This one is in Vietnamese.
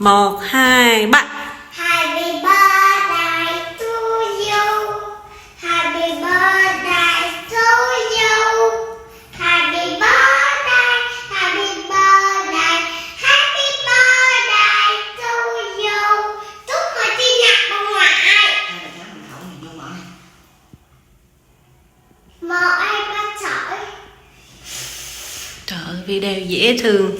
1, 2, 3. Happy birthday to you. Happy birthday to you. Happy birthday, happy birthday, happy birthday to you. Chúc mừng sinh nhật bà ngoại. Một ai ba chọi. Trời ơi, video dễ thương.